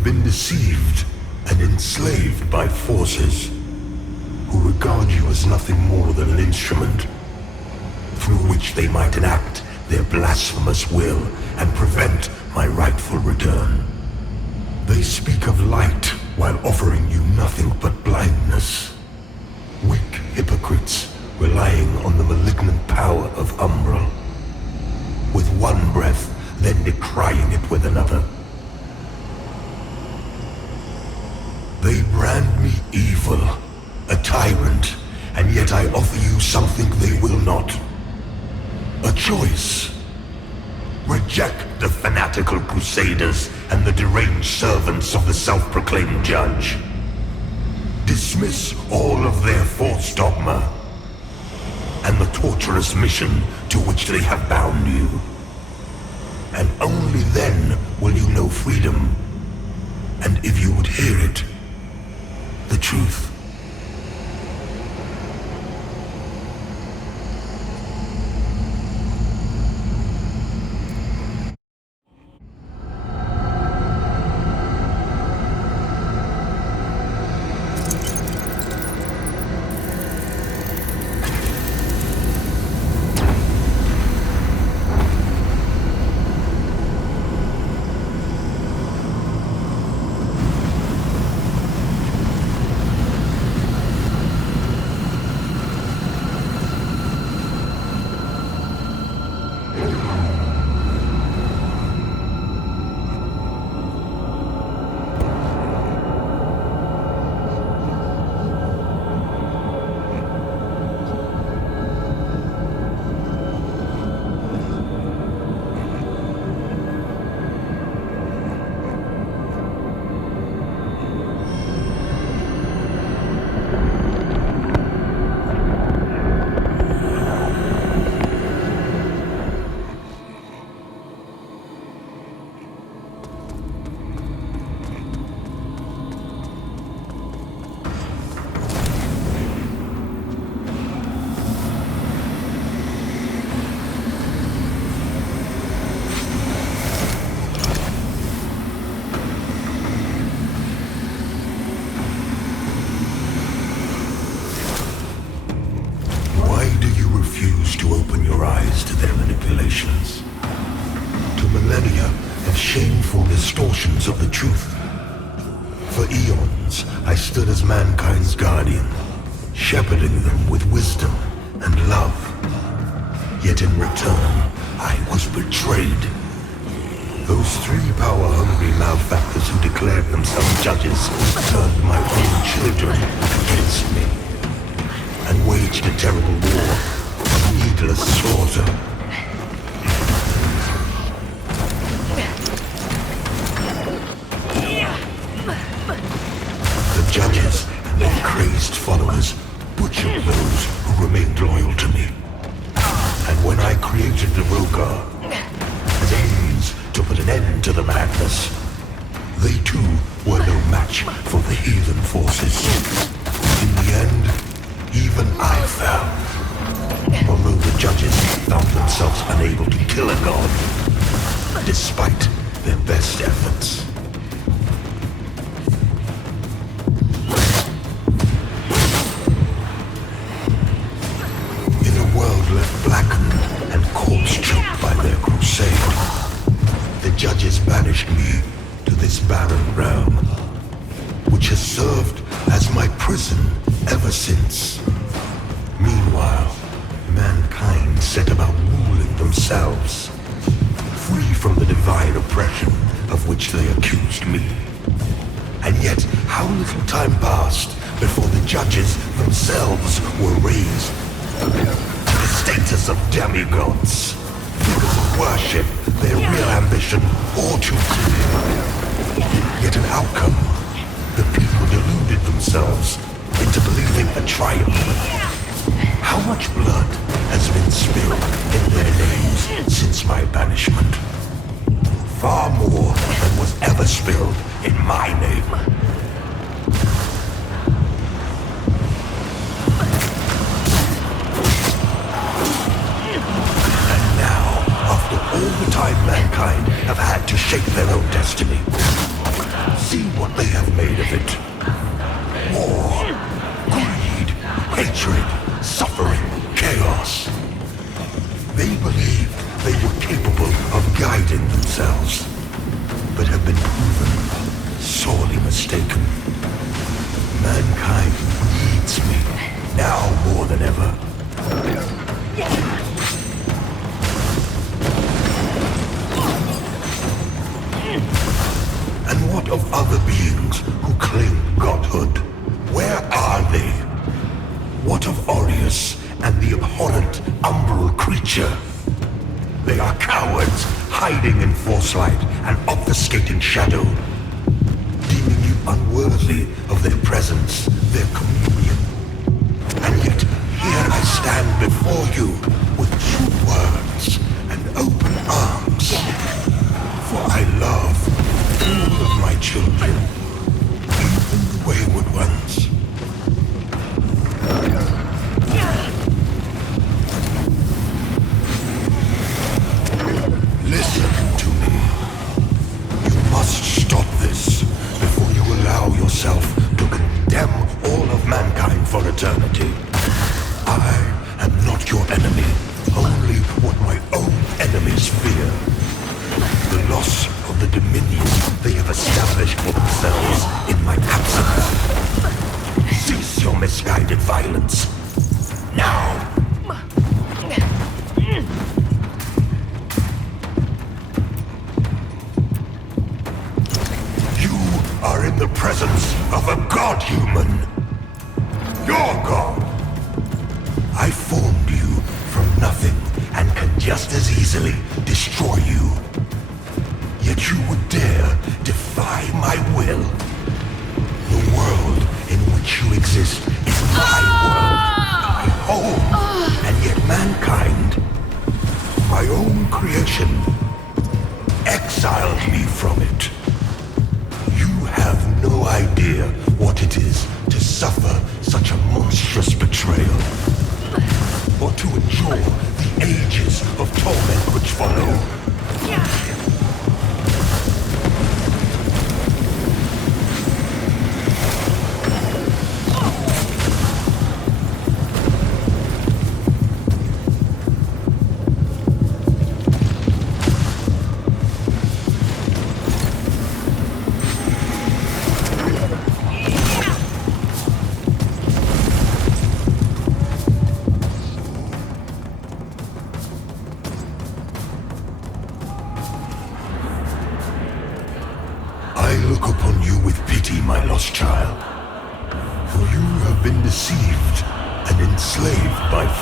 have been deceived and enslaved by forces who regard you as nothing more than an instrument through which they might enact their blasphemous will and prevent my rightful return. They speak of light while offering you nothing but blindness. Weak hypocrites relying on the malignant power of Umbral. With one breath, then decrying it with another. They brand me evil, a tyrant, and yet I offer you something they will not. A choice. Reject the fanatical crusaders and the deranged servants of the self-proclaimed judge. Dismiss all of their false dogma and the torturous mission to which they have bound you. And only then will you know freedom. And if you would hear it, the truth. Of the truth. For eons, I stood as mankind's guardian, shepherding them with wisdom and love. Yet in return, I was betrayed. Those three power-hungry malefactors who declared themselves judges turned my own children against me and waged a terrible war of needless slaughter. Judges and their crazed followers butchered those who remained loyal to me. And when I created the Rogar as a means to put an end to the madness, they too were no match for the heathen forces. In the end, even I fell. Although the judges found themselves unable to kill a god, despite their best efforts. Blackened and corpse-choked by their crusade, the judges banished me to this barren realm, which has served as my prison ever since. Meanwhile, mankind set about ruling themselves, free from the divine oppression of which they accused me. And yet, how little time passed before the judges themselves were raised the status of demigods. Figures of worship, their real ambition, all too clear. Yet an outcome, the people deluded themselves into believing a triumph. How much blood has been spilled in their names since my banishment? Far more than was ever spilled in my name. All the time mankind have had to shape their own destiny. See what they have made of it. War, greed, hatred, suffering, chaos. They believed they were capable of guiding themselves, but have been proven sorely mistaken. Mankind needs me, now more than ever. And what of other beings who claim godhood? Where are they? What of Aureus and the abhorrent umbral creature? They are cowards, hiding in Forcelight and obfuscating shadow, deeming you unworthy of their presence, their communion. And yet, here I stand before you with true words and open arms. For I love all of my children, even the wayward ones. Listen to me. You must stop this before you allow yourself to condemn all of mankind for eternity. I am not your enemy, only what my own enemies fear. The loss of the dominion they have established for themselves in my absence. Cease your misguided violence. Now! You are in the presence of a god-human. Your god. I formed you from nothing and can just as easily destroy you. Yet you would dare defy my will. The world in which you exist is my world, my home, and yet mankind, my own creation, exiled me from it. You have no idea what it is to suffer such a monstrous betrayal, or to endure the ages of torment which follow.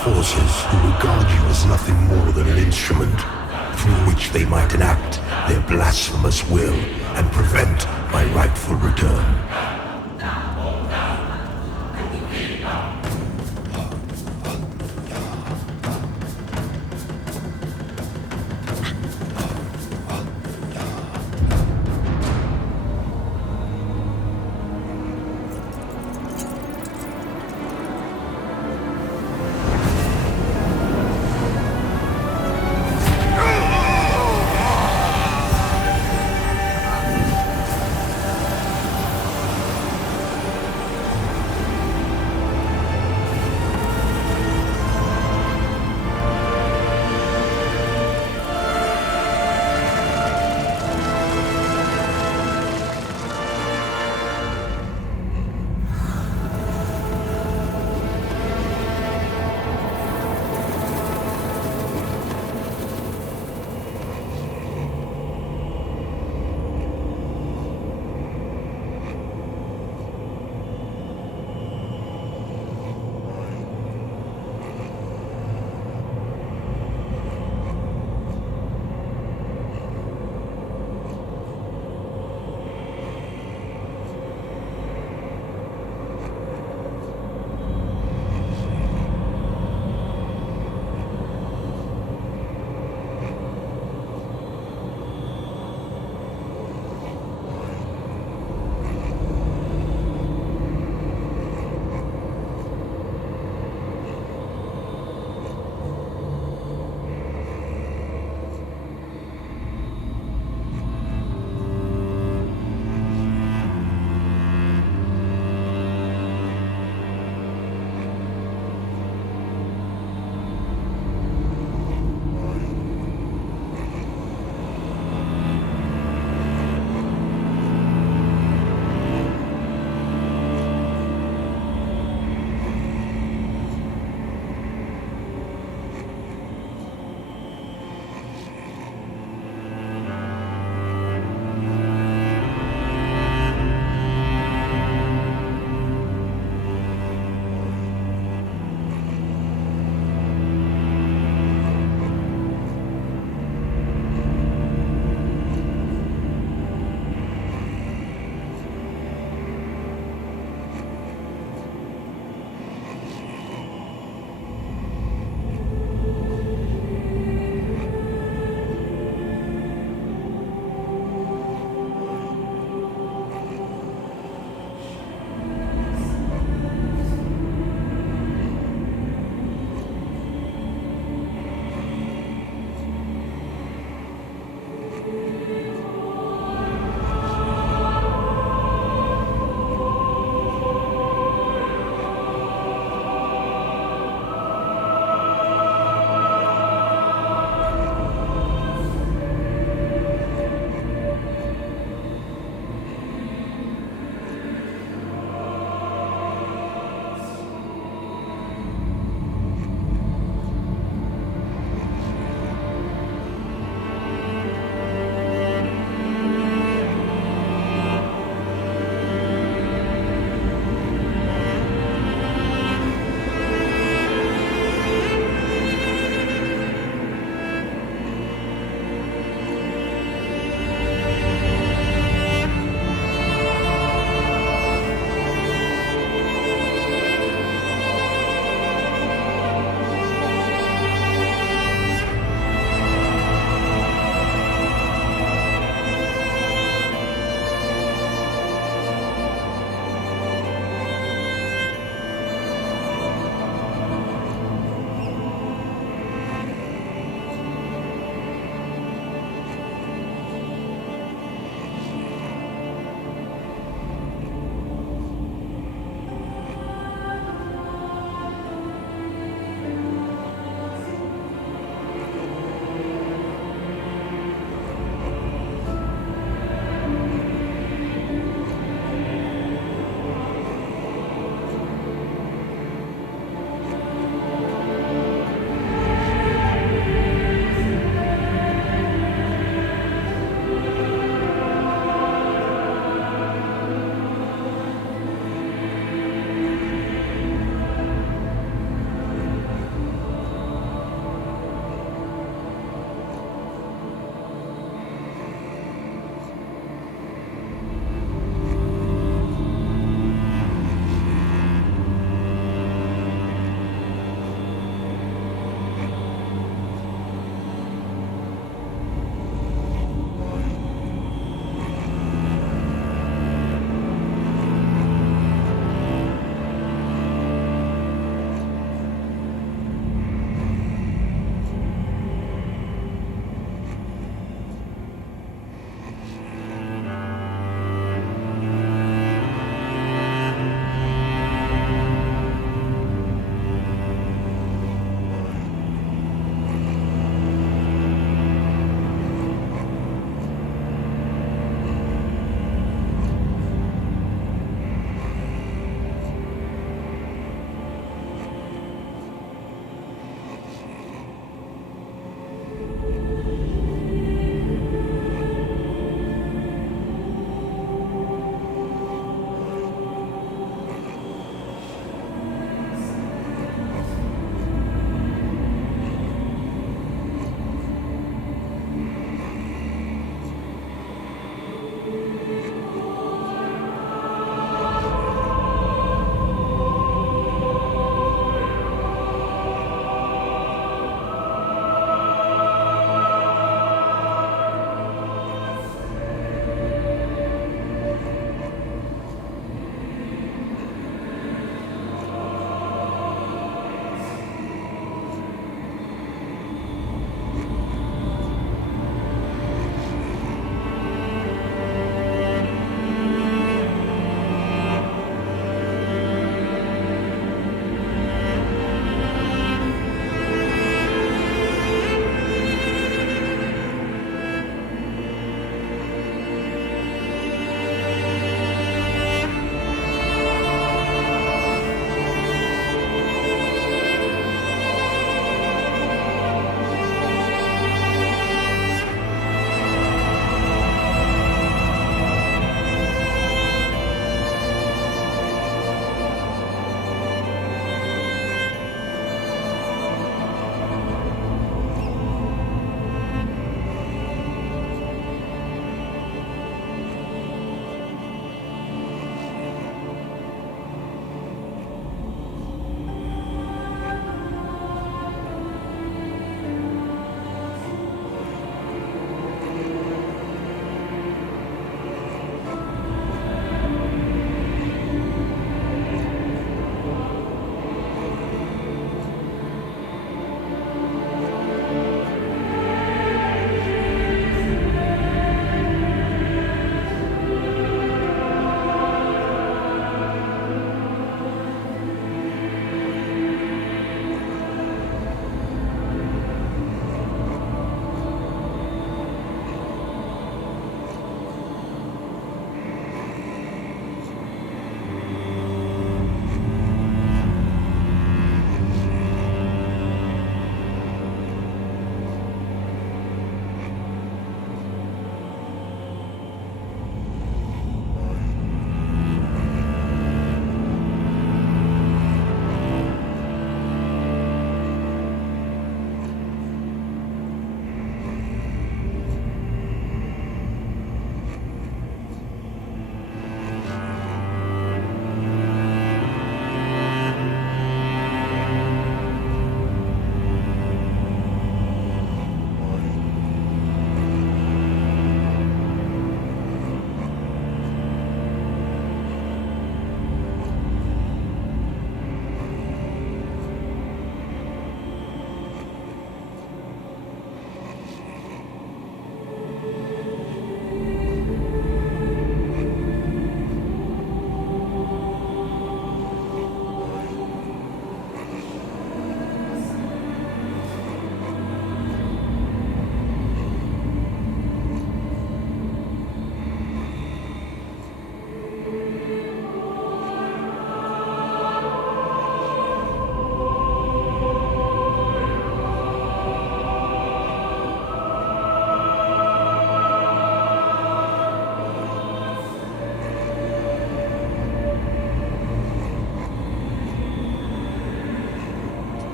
Forces who regard you as nothing more than an instrument through which they might enact their blasphemous will and prevent my rightful return.